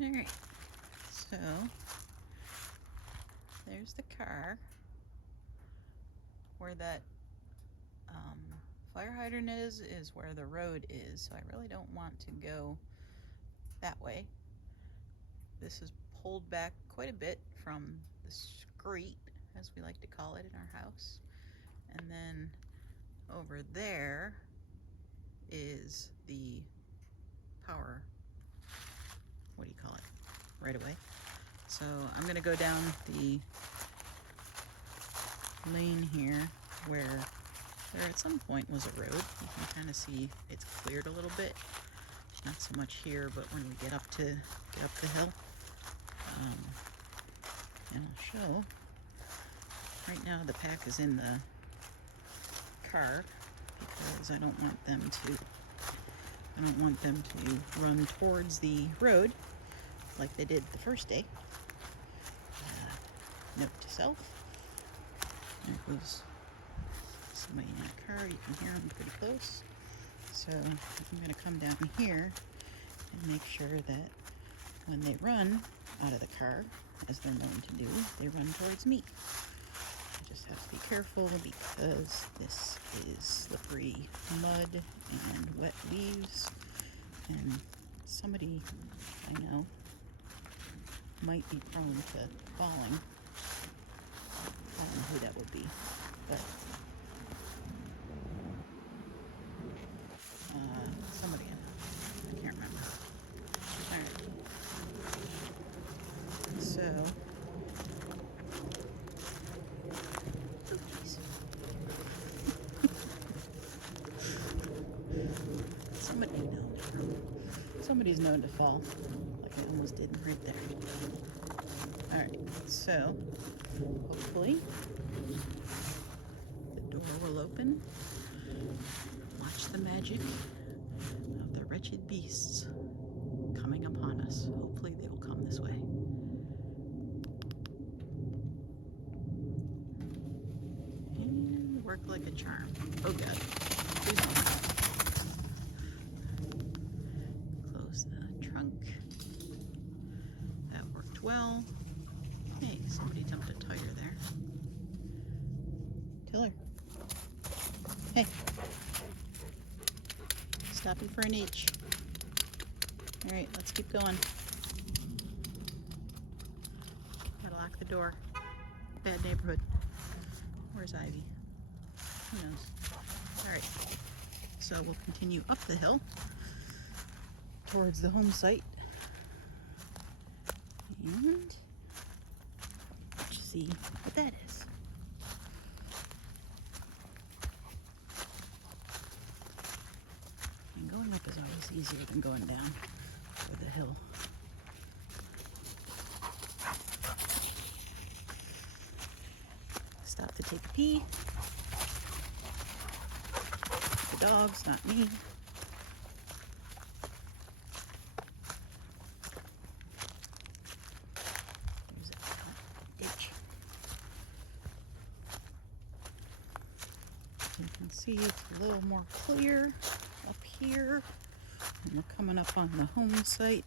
Alright, so there's the car. Where that fire hydrant is where the road is, so I really don't want to go that way. This is pulled back quite a bit from the street, as we like to call it in our house. And then over there is the power, what do you call it, right away. So I'm gonna go down the lane here where there at some point was a road. You can kind of see it's cleared a little bit. Not so much here, but when we get up the hill. And I'll show. Right now the pack is in the car because I don't want them to run towards the road like they did the first day. Note to self. There goes somebody in that car. You can hear them pretty close. So I'm going to come down here and make sure that when they run out of the car, as they're known to do, they run towards me. I just have to be careful because this is slippery mud and wet leaves, and somebody I know might be prone to falling. I don't know who that would be, but somebody I know. I can't remember. Alright. So, somebody's known to fall, like I almost did right there. Alright, so hopefully the door will open. Watch the magic of the wretched beasts coming upon us. Hopefully they will come this way. And work like a charm. Oh God, please don't. Close the trunk. That worked well. Hey, somebody dumped a tire there. Tiller. Hey. Stopping for an H. Alright, let's keep going. Gotta lock the door. Bad neighborhood. Where's Ivy? Who knows? Alright. So we'll continue up the hill towards the home site. And let's see what that is. And going up is always easier than going down for the hill. Stop to take a pee. The dogs, not me. There's a ditch. You can see it's a little more clear up here. And we're coming up on the home site.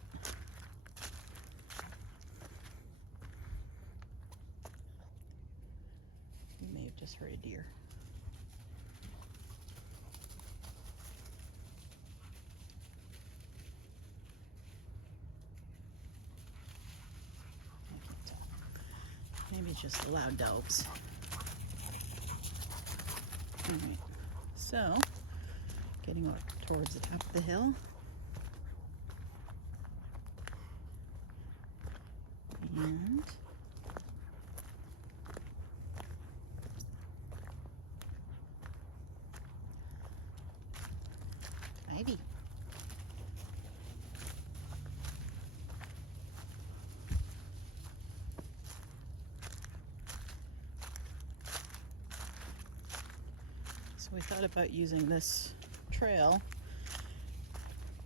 You may have just heard a deer. I can't tell. Maybe it's just the loud dogs. Alright, so getting up towards the top of the hill. And Ivy. So we thought about using this trail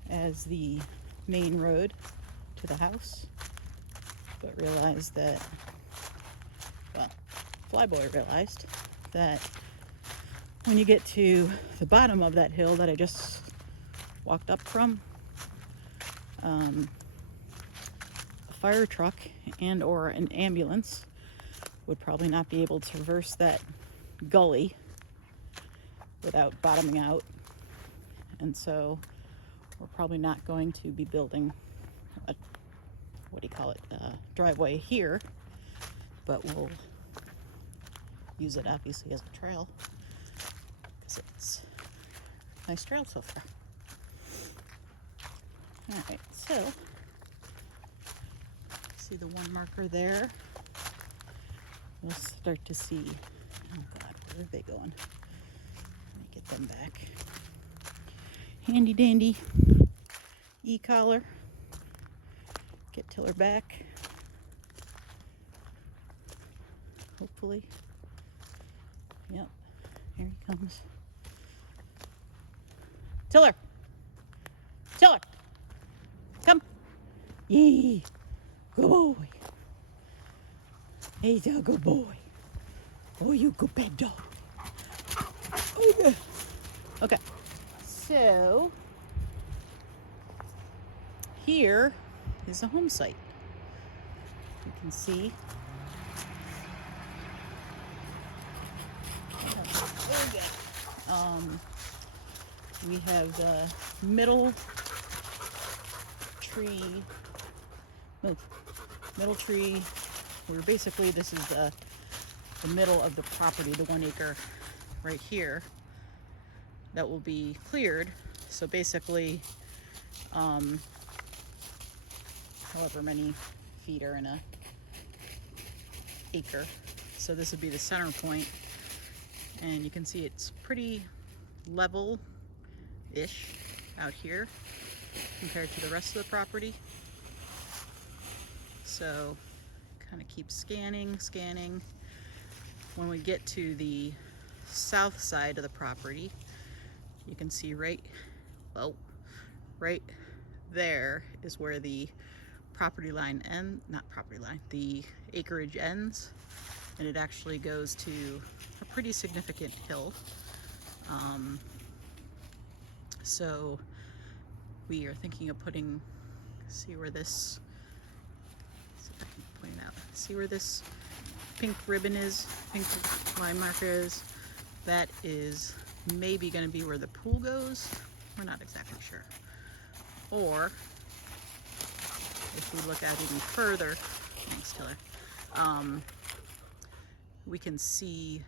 as the main road to the house, but realized that, well, Flyboy realized that when you get to the bottom of that hill that I just walked up from, fire truck and or an ambulance would probably not be able to traverse that gully without bottoming out. And so we're probably not going to be building a, driveway here, but we'll use it obviously as a trail because it's a nice trail so far. All right, so see the one marker there. We'll start to see, oh God, where are they going? Let me get them back. Handy dandy e-collar. Get Tiller back. Hopefully. Yep, here he comes. Tiller! Tiller! Come! Yee! Good boy! He's a good boy. Oh, you good bad dog. Okay. Okay. So, here is a home site. You can see. Very good. We have the middle tree. Middle tree. Where basically this is the middle of the property, the 1 acre right here that will be cleared. So basically, however many feet are in a acre. So this would be the center point, and you can see it's pretty level-ish out here compared to the rest of the property. So kind of keep scanning. When we get to the south side of the property, you can see right there is where the the acreage ends, and it actually goes to a pretty significant hill. So we are thinking of see where this pink ribbon is, pink line marker is. That is maybe going to be where the pool goes. We're not exactly sure. Or if we look at it even further, thanks Tiller, we can see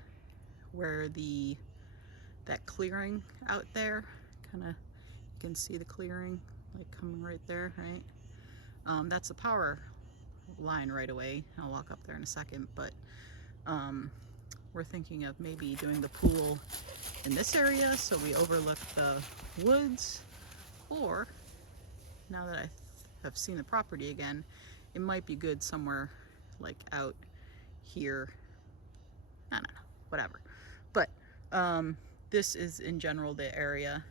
where that clearing out there, kind of, you can see the clearing like coming right there, right? That's the power line right away. I'll walk up there in a second, but we're thinking of maybe doing the pool in this area so we overlook the woods, or now that I have seen the property again, it might be good somewhere like out here. I don't know, whatever. But this is in general the area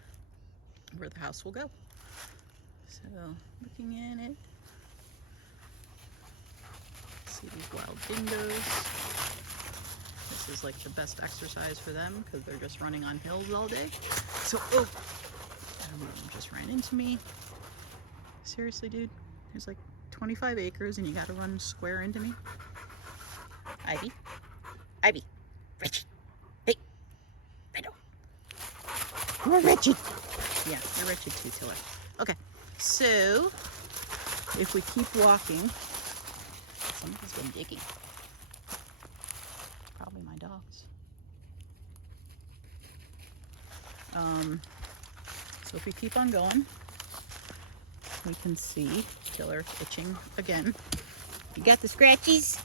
where the house will go. So looking at it, see these wild dingoes. This is like the best exercise for them because they're just running on hills all day. So, oh, one of them just ran into me. Seriously, dude, there's like 25 acres and you gotta run square into me. Ivy, Richie, hey, I know. You're wretched. Yeah, you're wretched too, Tiller. Okay, so if we keep walking, somebody's been digging. Probably my dogs. So if we keep on going, we can see Tiller itching again. You got the scratchies?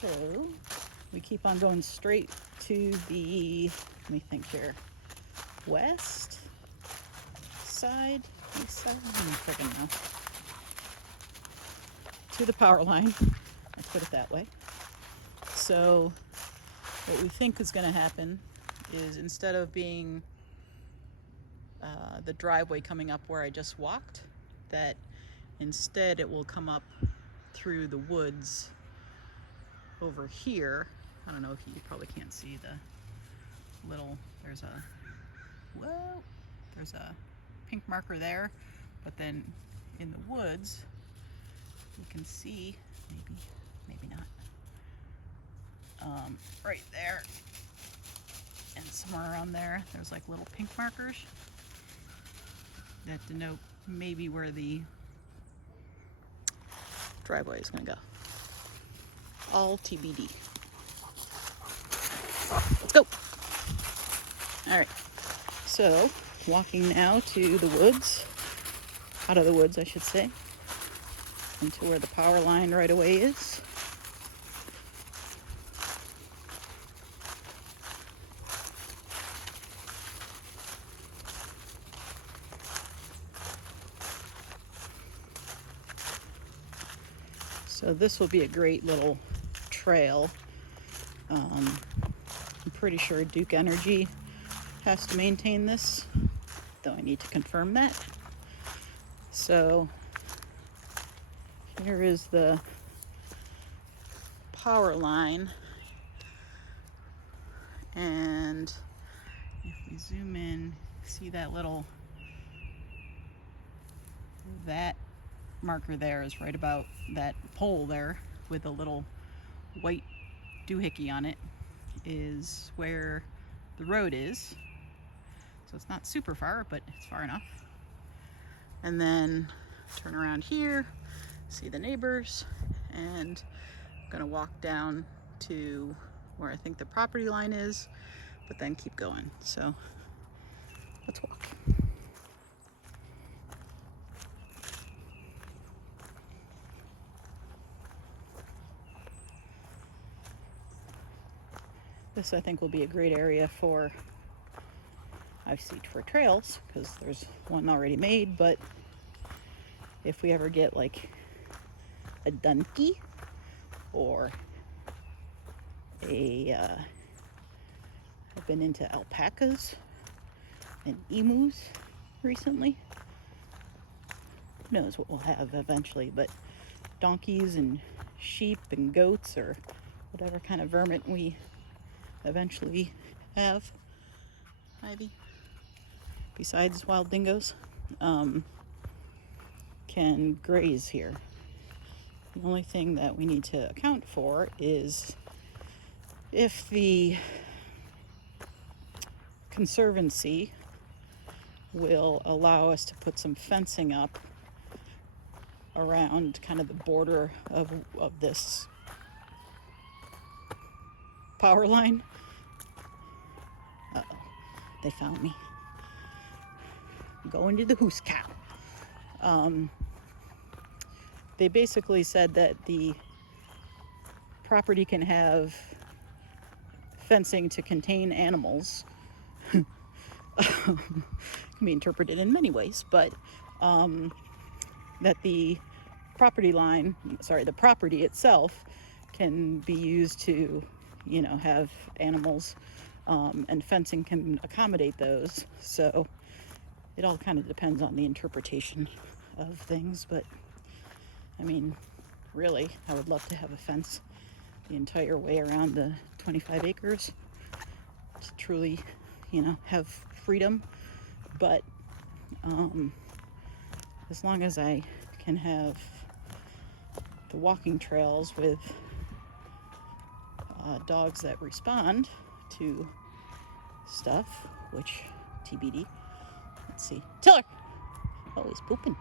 So we keep on going straight to the, let me think here, west side, east side, I'm not thinking now. To the power line, let's put it that way. So what we think is going to happen is, instead of being the driveway coming up where I just walked, that instead it will come up through the woods over here. I don't know if you probably can't see the little, there's a pink marker there, but then in the woods, you can see, maybe not, right there, and somewhere around there, there's like little pink markers that denote maybe where the driveway is going to go. All TBD. Let's go. All right. So, walking now to the woods, out of the woods, I should say, into where the power line right away is. So this will be a great little trail. I'm pretty sure Duke Energy has to maintain this, though I need to confirm that. So here is the power line, and if we zoom in, see that that marker there is right about that pole there with a little white doohickey on it, is where the road is. So it's not super far, but it's far enough. And then turn around here, see the neighbors, and I'm gonna walk down to where I think the property line is, but then keep going. So let's walk. This, I think, will be a great area for, obviously, for trails, because there's one already made, but if we ever get like a donkey or I've been into alpacas and emus recently. Who knows what we'll have eventually, but donkeys and sheep and goats, or whatever kind of vermin we eventually have, Ivy, besides wild dingoes, can graze here. The only thing that we need to account for is if the Conservancy will allow us to put some fencing up around kind of the border of this power line. Uh-oh, they found me. I'm going to the hoose cow. They basically said that the property can have fencing to contain animals. Can be interpreted in many ways, but that the property itself can be used to, have animals, and fencing can accommodate those. So it all kind of depends on the interpretation of things, but I mean, really, I would love to have a fence the entire way around the 25 acres to truly, have freedom. But as long as I can have the walking trails with dogs that respond to stuff, which TBD. Let's see. Tiller! Oh, he's pooping.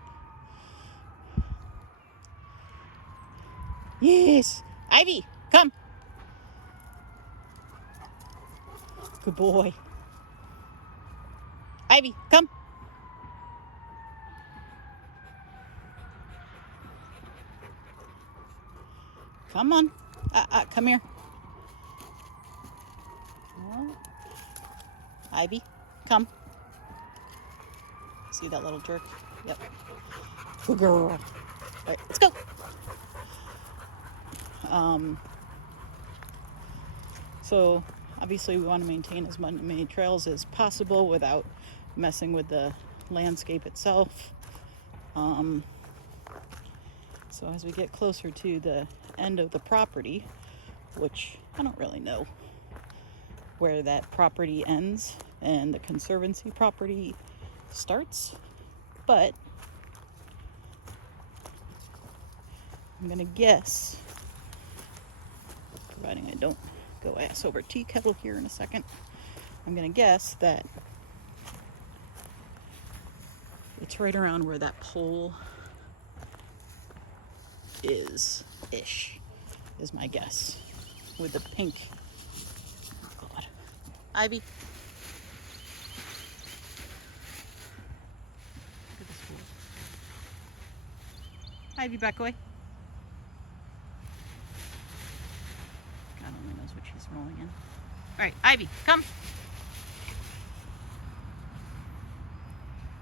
Yes! Ivy, come! Good boy. Ivy, come! Come on. Come here. Oh. Ivy, come. See that little jerk? Yep. Good girl. All right, let's go. So obviously we want to maintain as many trails as possible without messing with the landscape itself. So as we get closer to the end of the property, which I don't really know where that property ends and the Conservancy property starts, but I'm gonna guess, providing I don't go ass over tea kettle here in a second, I'm gonna guess that it's right around where that pole is my guess, with the pink. Oh God. Ivy. Look at this fool. Ivy Bequia. God only knows what she's rolling in. Alright, Ivy, come.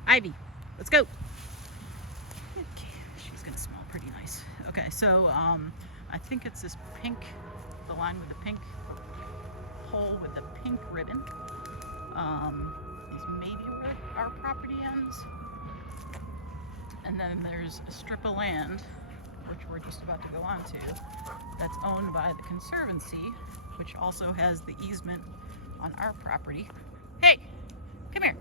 Ivy, let's go. Okay, she's gonna smell pretty nice. Okay, so I think it's this pink, the line with the pink pole with the pink ribbon. Is maybe where our property ends. And then there's a strip of land, which we're just about to go on to, that's owned by the Conservancy, which also has the easement on our property. Hey, come here.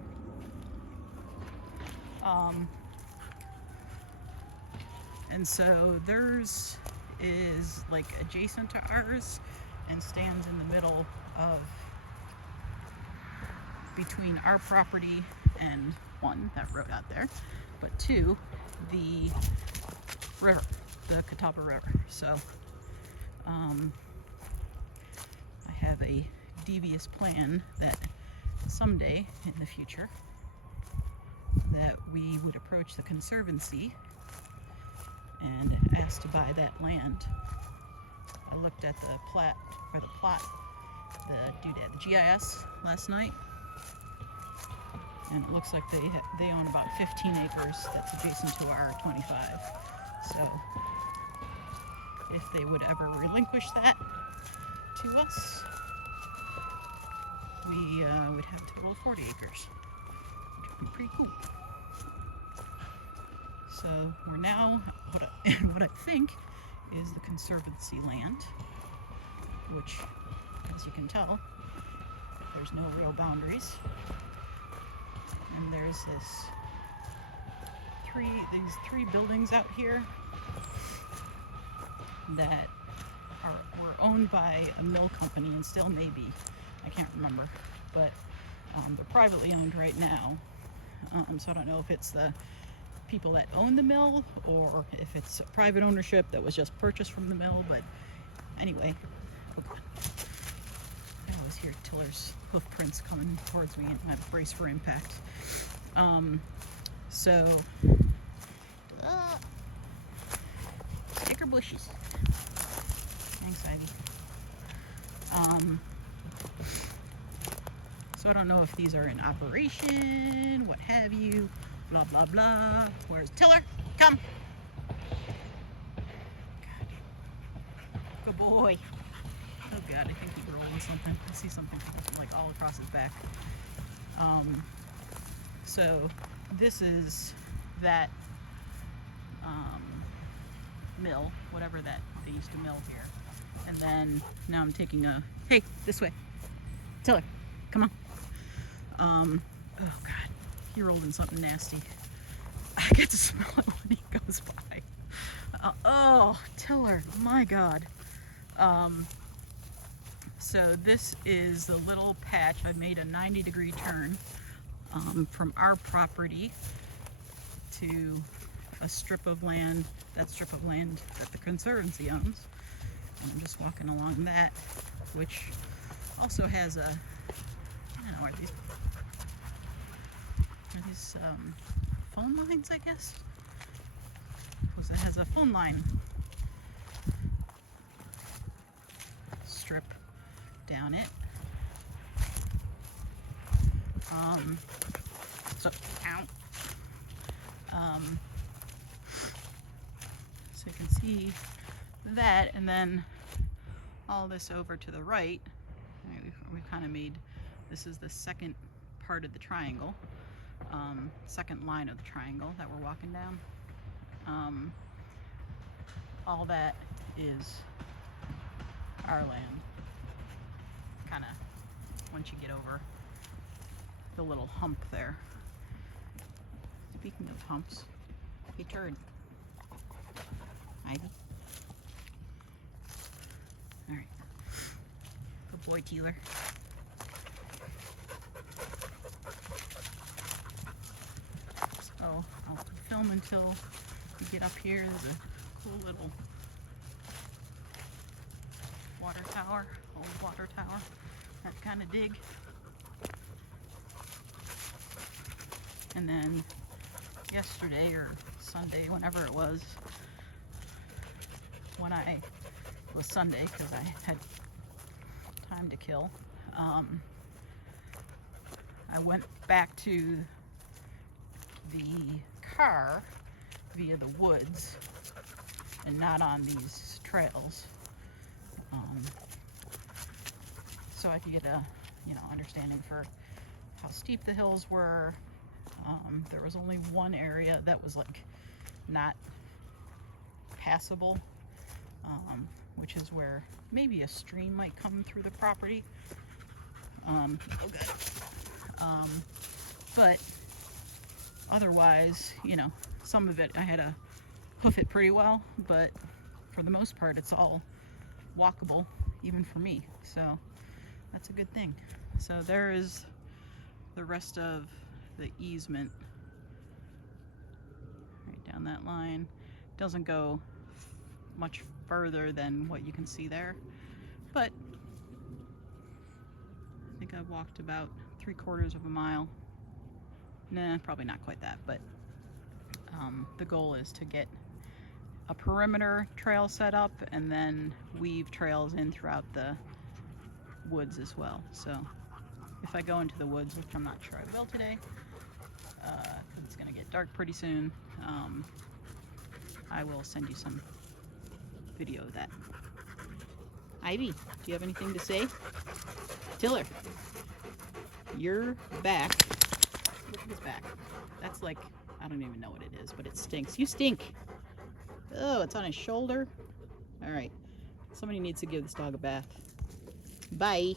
And so theirs is like adjacent to ours and stands in the middle of between our property and one, that road out there, but two, the river, the Catawba River. So I have a devious plan that someday in the future that we would approach the Conservancy and ask to buy that land. I looked at the plat, or the plot, the doodad, the GIS last night, and it looks like they own about 15 acres that's adjacent to our 25. So if they would ever relinquish that to us, we would have a total of 40 acres, which would be pretty cool. So we're now, what I think is the Conservancy land, which, as you can tell, there's no real boundaries. And there's these three buildings out here that were owned by a mill company and still may be. I can't remember, but they're privately owned right now. So I don't know if it's the people that own the mill or if it's private ownership that was just purchased from the mill. But anyway, oh God. I always hear Tiller's hoof prints coming towards me and I brace for impact. Sticker bushes. Thanks, Ivy. So I don't know if these are in operation, what have you, blah, blah, blah. Where's Tiller? Come. God. Good boy. Oh God, I think he's rolling something. I see something like all across his back. So this is that mill, whatever that they used to mill here. And then now I'm taking hey, this way. Tiller, come on. Oh God, he rolled in something nasty. I get to smell it when he goes by. Oh, Tiller, my God. So this is the little patch. I made a 90-degree turn from our property to a strip of land, that strip of land that the Conservancy owns. And I'm just walking along that, which also has a, I don't know, are these phone lines, I guess? It has a phone line strip down it. So you can see that, and then all this over to the right, we've kind of made, this is the second part of the triangle, second line of the triangle that we're walking down. All that is our land, kind of, once you get over the little hump there. Speaking of humps. Hey, turd. Ivy. Alright. Good boy, Teeler. So I'll film until we get up here. There's a cool little water tower, old water tower. That kind of dig. And then yesterday or Sunday, whenever it was it was Sunday because I had time to kill. I went back to the car via the woods and not on these trails, so I could get a understanding for how steep the hills were. There was only one area that was like not passable, which is where maybe a stream might come through the property. But otherwise, some of it I had to hoof it pretty well, but for the most part it's all walkable, even for me, so that's a good thing. So there is the rest of the easement right down that line. Doesn't go much further than what you can see there, but I think I've walked about 3/4 of a mile. Nah, probably not quite that, but the goal is to get a perimeter trail set up and then weave trails in throughout the woods as well. So if I go into the woods, which I'm not sure I will today, because it's going to get dark pretty soon, I will send you some video of that. Ivy, do you have anything to say? Tiller, your back. Look at his back. That's like, I don't even know what it is, but it stinks. You stink. Oh, it's on his shoulder. All right. Somebody needs to give this dog a bath. Bye.